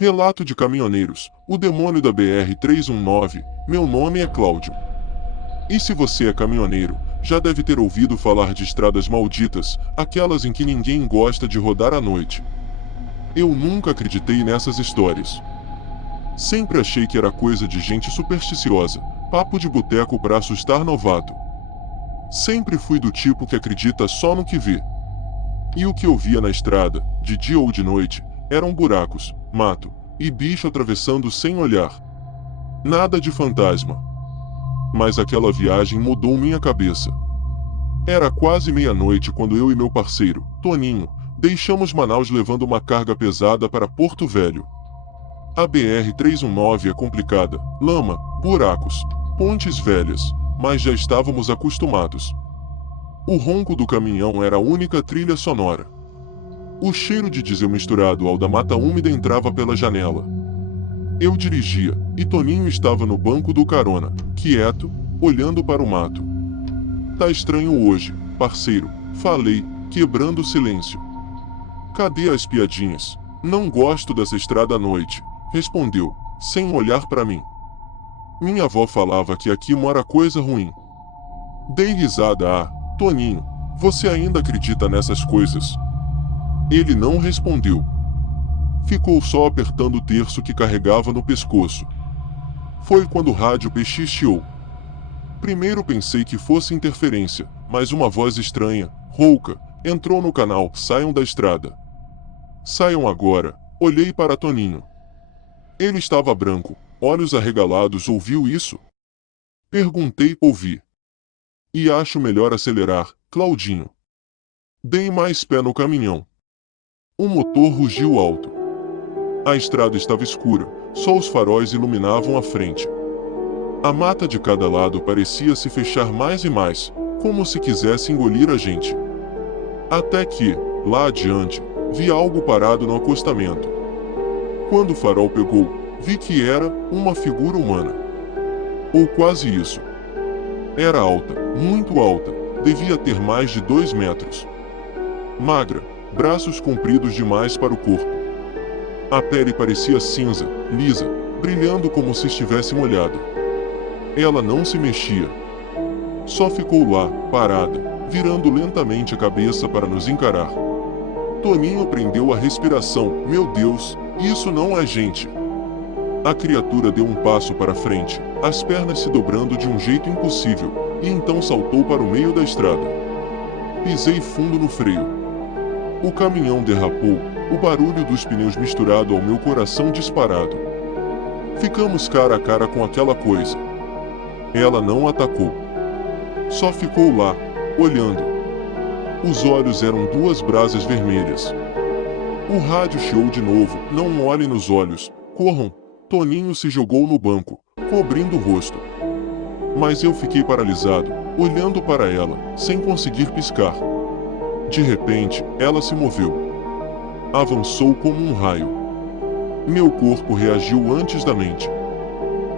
Relato de caminhoneiros, o demônio da BR-319, meu nome é Cláudio. E se você é caminhoneiro, já deve ter ouvido falar de estradas malditas, aquelas em que ninguém gosta de rodar à noite. Eu nunca acreditei nessas histórias. Sempre achei que era coisa de gente supersticiosa, papo de boteco para assustar novato. Sempre fui do tipo que acredita só no que vê. E o que eu via na estrada, de dia ou de noite, eram buracos, mato e bicho atravessando sem olhar. Nada de fantasma. Mas aquela viagem mudou minha cabeça. Era quase meia-noite quando eu e meu parceiro, Toninho, deixamos Manaus levando uma carga pesada para Porto Velho. A BR-319 é complicada, lama, buracos, pontes velhas, mas já estávamos acostumados. O ronco do caminhão era a única trilha sonora. O cheiro de diesel misturado ao da mata úmida entrava pela janela. Eu dirigia, e Toninho estava no banco do carona, quieto, olhando para o mato. Tá estranho hoje, parceiro, falei, quebrando o silêncio. Cadê as piadinhas? Não gosto dessa estrada à noite, respondeu, sem olhar para mim. Minha avó falava que aqui mora coisa ruim. Dei risada. Toninho, você ainda acredita nessas coisas? Ele não respondeu. Ficou só apertando o terço que carregava no pescoço. Foi quando o rádio pechicheou. Primeiro pensei que fosse interferência, mas uma voz estranha, rouca, entrou no canal. Saiam da estrada. Saiam agora. Olhei para Toninho. Ele estava branco, olhos arregalados. Ouviu isso? Perguntei. Ouvi. E acho melhor acelerar, Claudinho. Dei mais pé no caminhão. O motor rugiu alto. A estrada estava escura, só os faróis iluminavam a frente. A mata de cada lado parecia se fechar mais e mais, como se quisesse engolir a gente. Até que, lá adiante, vi algo parado no acostamento. Quando o farol pegou, vi que era uma figura humana. Ou quase isso. Era alta, muito alta, devia ter mais de 2 metros. Magra, braços compridos demais para o corpo. A pele parecia cinza, lisa, brilhando como se estivesse molhada. Ela não se mexia. Só ficou lá, parada, virando lentamente a cabeça para nos encarar. Toninho prendeu a respiração. Meu Deus, isso não é gente. A criatura deu um passo para frente, as pernas se dobrando de um jeito impossível, e então saltou para o meio da estrada. Pisei fundo no freio. O caminhão derrapou, o barulho dos pneus misturado ao meu coração disparado. Ficamos cara a cara com aquela coisa. Ela não atacou. Só ficou lá, olhando. Os olhos eram 2 brasas vermelhas. O rádio chiou de novo. Não olhem nos olhos, corram. Toninho se jogou no banco, cobrindo o rosto. Mas eu fiquei paralisado, olhando para ela, sem conseguir piscar. De repente, ela se moveu. Avançou como um raio. Meu corpo reagiu antes da mente.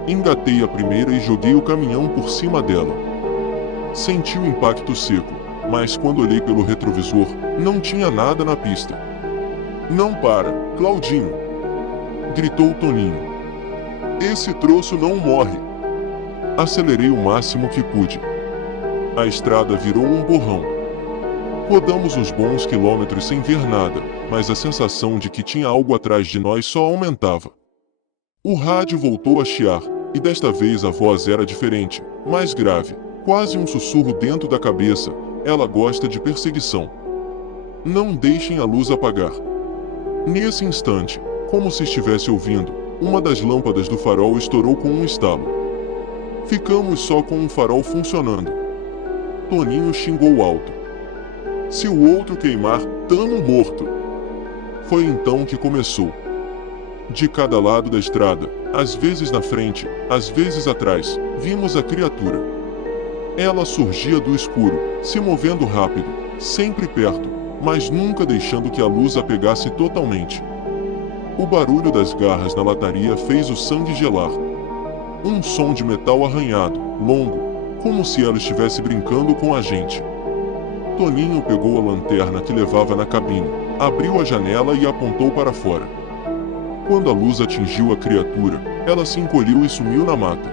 Engatei a primeira e joguei o caminhão por cima dela. Senti o impacto seco, mas quando olhei pelo retrovisor, não tinha nada na pista. Não para, Claudinho! Gritou Toninho. Esse troço não morre. Acelerei o máximo que pude. A estrada virou um borrão. Rodamos uns bons quilômetros sem ver nada, mas a sensação de que tinha algo atrás de nós só aumentava. O rádio voltou a chiar, e desta vez a voz era diferente, mais grave, quase um sussurro dentro da cabeça. Ela gosta de perseguição. Não deixem a luz apagar. Nesse instante, como se estivesse ouvindo, uma das lâmpadas do farol estourou com um estalo. Ficamos só com um farol funcionando. Toninho xingou alto. Se o outro queimar, tamo morto. Foi então que começou. De cada lado da estrada, às vezes na frente, às vezes atrás, vimos a criatura. Ela surgia do escuro, se movendo rápido, sempre perto, mas nunca deixando que a luz a pegasse totalmente. O barulho das garras na lataria fez o sangue gelar. Um som de metal arranhado, longo, como se ela estivesse brincando com a gente. Toninho pegou a lanterna que levava na cabine, abriu a janela e apontou para fora. Quando a luz atingiu a criatura, ela se encolheu e sumiu na mata.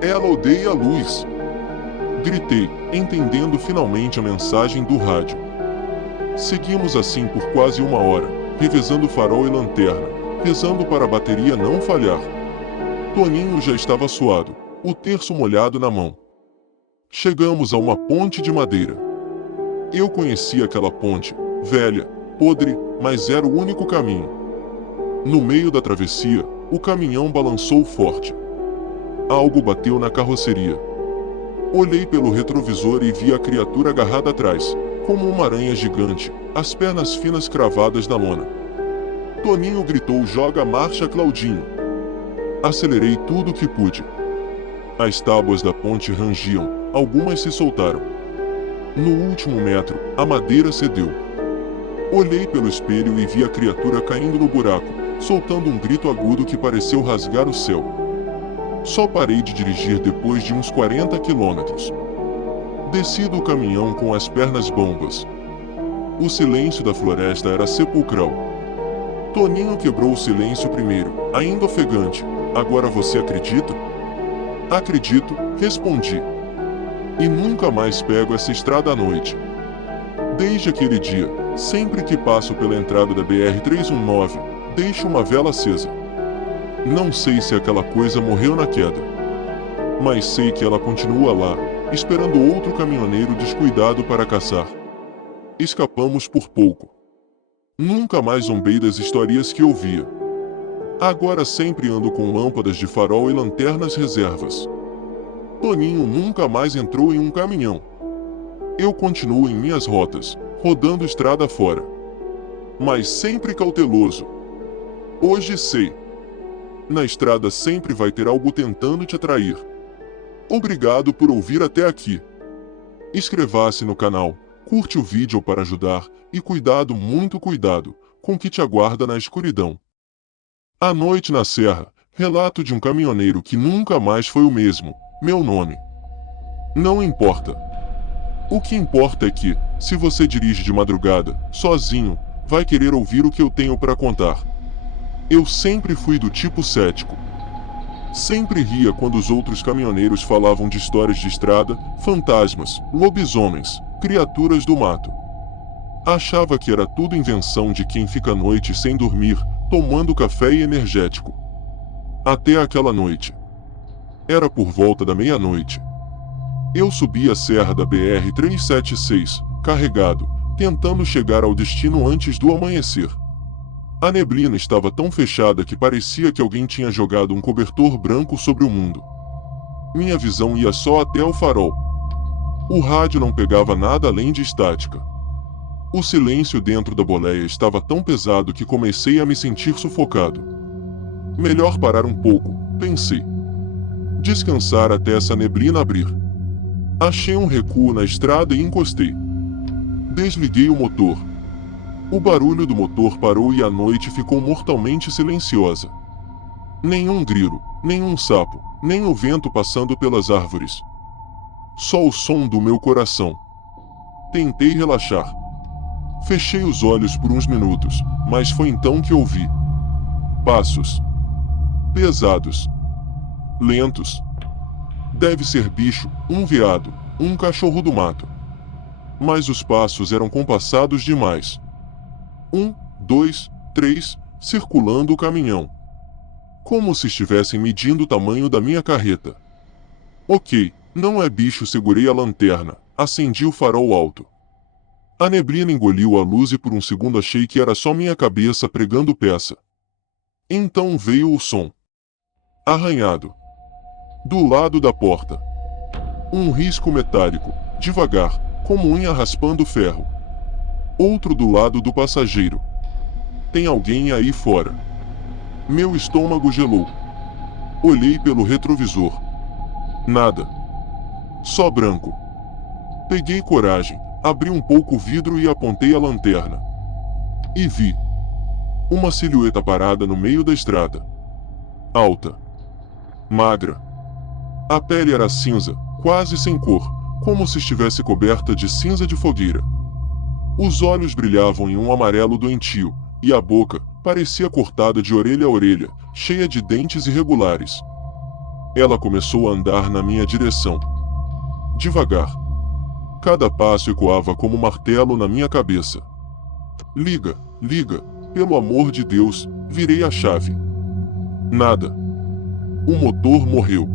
Ela odeia a luz! Gritei, entendendo finalmente a mensagem do rádio. Seguimos assim por quase 1 hora, revezando farol e lanterna, rezando para a bateria não falhar. Toninho já estava suado, o terço molhado na mão. Chegamos a uma ponte de madeira. Eu conhecia aquela ponte, velha, podre, mas era o único caminho. No meio da travessia, o caminhão balançou forte. Algo bateu na carroceria. Olhei pelo retrovisor e vi a criatura agarrada atrás, como uma aranha gigante, as pernas finas cravadas na lona. Toninho gritou: "Joga marcha, Claudinho!" Acelerei tudo o que pude. As tábuas da ponte rangiam, algumas se soltaram. No último metro, a madeira cedeu. Olhei pelo espelho e vi a criatura caindo no buraco, soltando um grito agudo que pareceu rasgar o céu. Só parei de dirigir depois de uns 40 quilômetros. Desci do caminhão com as pernas bambas. O silêncio da floresta era sepulcral. Toninho quebrou o silêncio primeiro, ainda ofegante. "Agora você acredita?" "Acredito", respondi. E nunca mais pego essa estrada à noite. Desde aquele dia, sempre que passo pela entrada da BR-319, deixo uma vela acesa. Não sei se aquela coisa morreu na queda, mas sei que ela continua lá, esperando outro caminhoneiro descuidado para caçar. Escapamos por pouco. Nunca mais zombei das histórias que ouvia. Agora sempre ando com lâmpadas de farol e lanternas reservas. Toninho nunca mais entrou em um caminhão. Eu continuo em minhas rotas, rodando estrada fora. Mas sempre cauteloso. Hoje sei. Na estrada sempre vai ter algo tentando te atrair. Obrigado por ouvir até aqui. Inscreva-se no canal, curte o vídeo para ajudar e cuidado, muito cuidado, com o que te aguarda na escuridão. À noite na serra, relato de um caminhoneiro que nunca mais foi o mesmo, meu nome. Não importa. O que importa é que, se você dirige de madrugada, sozinho, vai querer ouvir o que eu tenho para contar. Eu sempre fui do tipo cético. Sempre ria quando os outros caminhoneiros falavam de histórias de estrada, fantasmas, lobisomens, criaturas do mato. Achava que era tudo invenção de quem fica à noite sem dormir, tomando café e energético. Até aquela noite. Era por volta da meia-noite. Eu subi a serra da BR-376, carregado, tentando chegar ao destino antes do amanhecer. A neblina estava tão fechada que parecia que alguém tinha jogado um cobertor branco sobre o mundo. Minha visão ia só até o farol. O rádio não pegava nada além de estática. O silêncio dentro da boleia estava tão pesado que comecei a me sentir sufocado. Melhor parar um pouco, pensei. Descansar até essa neblina abrir. Achei um recuo na estrada e encostei. Desliguei o motor. O barulho do motor parou e a noite ficou mortalmente silenciosa. Nenhum grilo, nenhum sapo, nem o vento passando pelas árvores. Só o som do meu coração. Tentei relaxar. Fechei os olhos por uns minutos, mas foi então que ouvi. Passos. Pesados. Lentos. Deve ser bicho, um veado, um cachorro do mato. Mas os passos eram compassados demais. 1, 2, 3, circulando o caminhão. Como se estivessem medindo o tamanho da minha carreta. Ok, não é bicho, segurei a lanterna, acendi o farol alto. A neblina engoliu a luz e por um segundo achei que era só minha cabeça pregando peça. Então veio o som. Arranhado. Do lado da porta. Um risco metálico, devagar, como unha raspando ferro. Outro do lado do passageiro. Tem alguém aí fora. Meu estômago gelou. Olhei pelo retrovisor. Nada. Só branco. Peguei coragem, abri um pouco o vidro e apontei a lanterna. E vi. Uma silhueta parada no meio da estrada. Alta. Magra. A pele era cinza, quase sem cor, como se estivesse coberta de cinza de fogueira. Os olhos brilhavam em um amarelo doentio, e a boca parecia cortada de orelha a orelha, cheia de dentes irregulares. Ela começou a andar na minha direção. Devagar. Cada passo ecoava como um martelo na minha cabeça. Liga, liga, pelo amor de Deus, virei a chave. Nada. O motor morreu.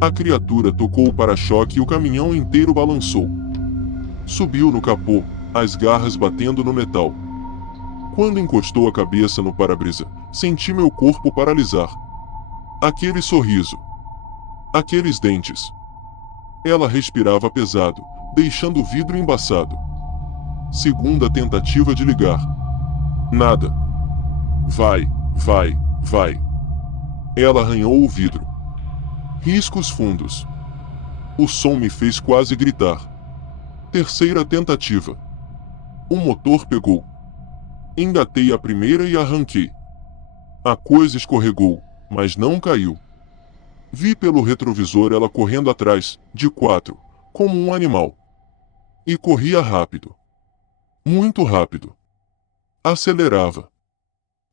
A criatura tocou o para-choque e o caminhão inteiro balançou. Subiu no capô, as garras batendo no metal. Quando encostou a cabeça no para-brisa, senti meu corpo paralisar. Aquele sorriso. Aqueles dentes. Ela respirava pesado, deixando o vidro embaçado. Segunda tentativa de ligar. Nada. Vai, vai, vai. Ela arranhou o vidro. Riscos fundos. O som me fez quase gritar. Terceira tentativa. O motor pegou. Engatei a primeira e arranquei. A coisa escorregou, mas não caiu. Vi pelo retrovisor ela correndo atrás, de quatro, como um animal. E corria rápido. Muito rápido. Acelerava.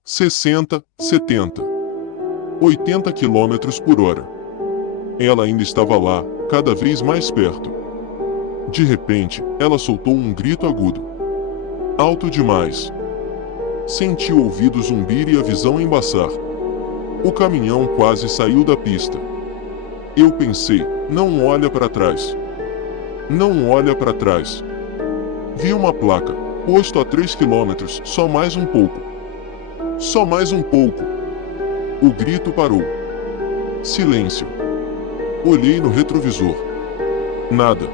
60, 70. 80 km por hora. Ela ainda estava lá, cada vez mais perto. De repente, ela soltou um grito agudo. Alto demais. Senti o ouvido zumbir e a visão embaçar. O caminhão quase saiu da pista. Eu pensei, não olha para trás. Não olha para trás. Vi uma placa, posto a 3 km, só mais um pouco. Só mais um pouco. O grito parou. Silêncio. Olhei no retrovisor. Nada.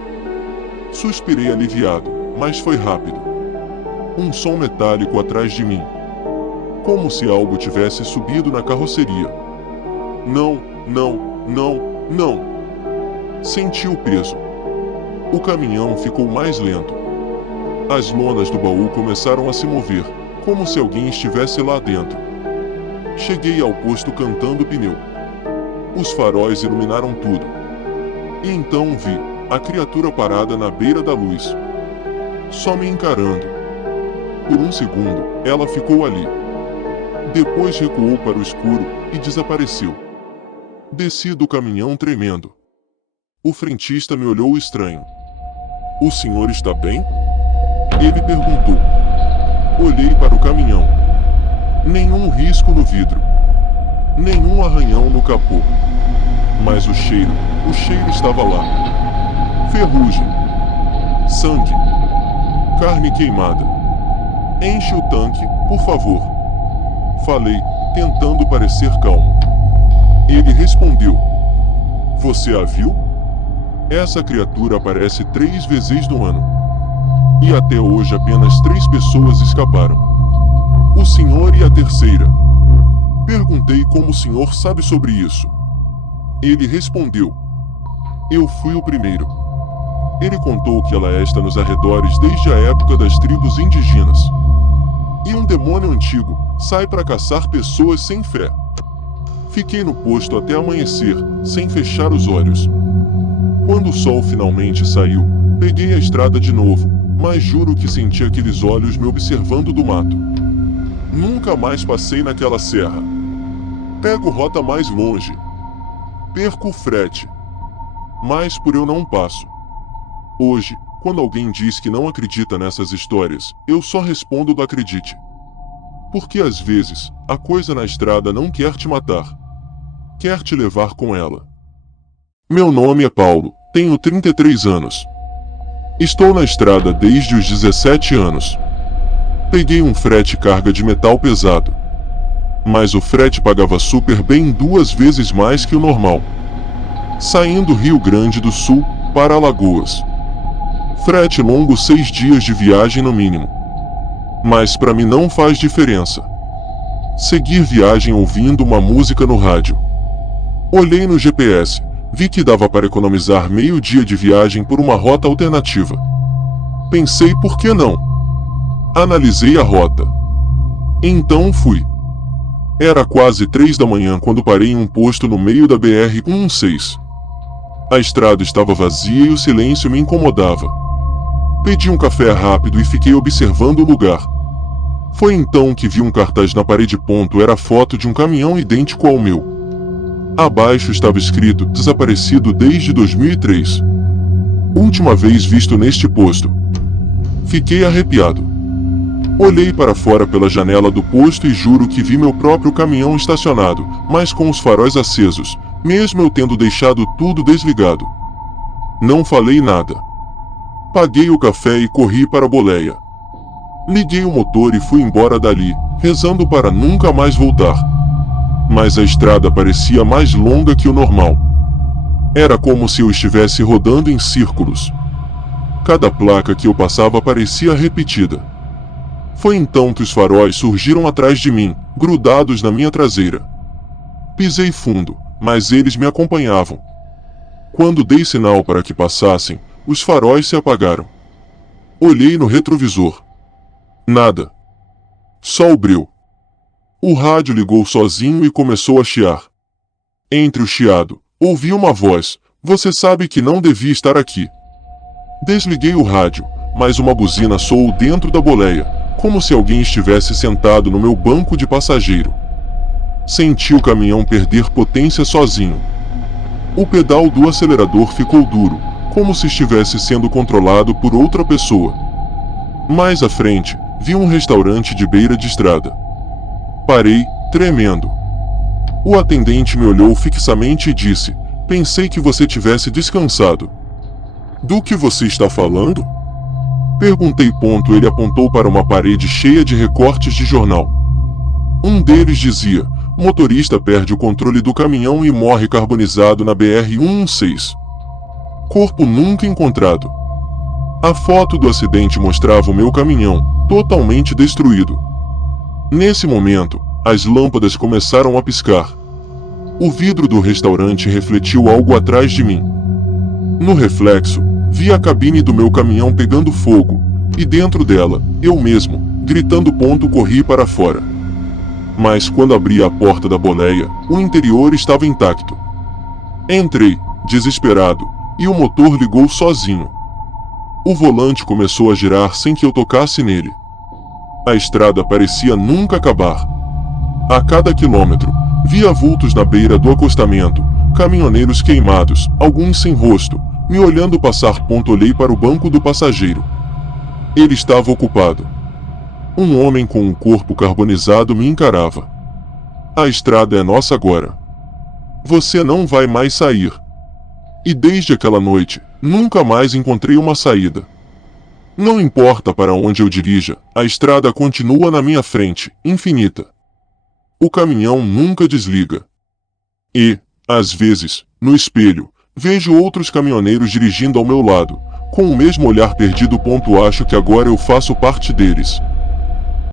Suspirei aliviado, mas foi rápido. Um som metálico atrás de mim. Como se algo tivesse subido na carroceria. Não, não, não, não. Senti o peso. O caminhão ficou mais lento. As lonas do baú começaram a se mover, como se alguém estivesse lá dentro. Cheguei ao posto cantando pneu. Os faróis iluminaram tudo. E então vi a criatura parada na beira da luz, só me encarando. Por um segundo, ela ficou ali. Depois recuou para o escuro e desapareceu. Desci do caminhão tremendo. O frentista me olhou estranho. "O senhor está bem?" Ele perguntou. Olhei para o caminhão. Nenhum risco no vidro. Nenhum arranhão no capô. Mas o cheiro estava lá. Ferrugem. Sangue. Carne queimada. "Enche o tanque, por favor." Falei, tentando parecer calmo. Ele respondeu. "Você a viu? Essa criatura aparece 3 vezes no ano. E até hoje apenas 3 pessoas escaparam. O senhor e a terceira." Perguntei como o senhor sabe sobre isso. Ele respondeu. "Eu fui o primeiro." Ele contou que ela está nos arredores desde a época das tribos indígenas. E um demônio antigo sai para caçar pessoas sem fé. Fiquei no posto até amanhecer, sem fechar os olhos. Quando o sol finalmente saiu, peguei a estrada de novo, mas juro que senti aqueles olhos me observando do mato. Nunca mais passei naquela serra. Pego rota mais longe. Perco o frete. Mas por eu não passo. Hoje, quando alguém diz que não acredita nessas histórias, eu só respondo do acredite. Porque às vezes, a coisa na estrada não quer te matar. Quer te levar com ela. Meu nome é Paulo, tenho 33 anos. Estou na estrada desde os 17 anos. Peguei um frete carga de metal pesado. Mas o frete pagava super bem 2 vezes mais que o normal. Saindo do Rio Grande do Sul, para Alagoas. Frete longo 6 dias de viagem no mínimo. Mas para mim não faz diferença. Seguir viagem ouvindo uma música no rádio. Olhei no GPS, vi que dava para economizar meio dia de viagem por uma rota alternativa. Pensei por que não? Analisei a rota. Então fui. Era quase 3 da manhã quando parei em um posto no meio da BR-116. A estrada estava vazia e o silêncio me incomodava. Pedi um café rápido e fiquei observando o lugar. Foi então que vi um cartaz na parede. Era a foto de um caminhão idêntico ao meu. Abaixo estava escrito: desaparecido desde 2003. Última vez visto neste posto. Fiquei arrepiado. Olhei para fora pela janela do posto e juro que vi meu próprio caminhão estacionado, mas com os faróis acesos, mesmo eu tendo deixado tudo desligado. Não falei nada. Paguei o café e corri para a boleia. Liguei o motor e fui embora dali, rezando para nunca mais voltar. Mas a estrada parecia mais longa que o normal. Era como se eu estivesse rodando em círculos. Cada placa que eu passava parecia repetida. Foi então que os faróis surgiram atrás de mim, grudados na minha traseira. Pisei fundo, mas eles me acompanhavam. Quando dei sinal para que passassem, os faróis se apagaram. Olhei no retrovisor. Nada. Só o breu. O rádio ligou sozinho e começou a chiar. Entre o chiado, ouvi uma voz: "Você sabe que não devia estar aqui." Desliguei o rádio, mas uma buzina soou dentro da boleia, como se alguém estivesse sentado no meu banco de passageiro. Senti o caminhão perder potência sozinho. O pedal do acelerador ficou duro, como se estivesse sendo controlado por outra pessoa. Mais à frente, vi um restaurante de beira de estrada. Parei, tremendo. O atendente me olhou fixamente e disse: "Pensei que você tivesse descansado." "Do que você está falando?" Perguntei. Ele apontou para uma parede cheia de recortes de jornal. Um deles dizia: "Motorista perde o controle do caminhão e morre carbonizado na BR-116. Corpo nunca encontrado." A foto do acidente mostrava o meu caminhão, totalmente destruído. Nesse momento, as lâmpadas começaram a piscar. O vidro do restaurante refletiu algo atrás de mim. No reflexo, vi a cabine do meu caminhão pegando fogo, e dentro dela, eu mesmo, gritando. Corri para fora. Mas quando abri a porta da boleia, o interior estava intacto. Entrei, desesperado, e o motor ligou sozinho. O volante começou a girar sem que eu tocasse nele. A estrada parecia nunca acabar. A cada quilômetro, via vultos na beira do acostamento, caminhoneiros queimados, alguns sem rosto, me olhando passar. Olhei para o banco do passageiro. Ele estava ocupado. Um homem com um corpo carbonizado me encarava. "A estrada é nossa agora. Você não vai mais sair." E desde aquela noite, nunca mais encontrei uma saída. Não importa para onde eu dirija, a estrada continua na minha frente, infinita. O caminhão nunca desliga. E, às vezes, no espelho, vejo outros caminhoneiros dirigindo ao meu lado, com o mesmo olhar perdido. Acho que agora eu faço parte deles.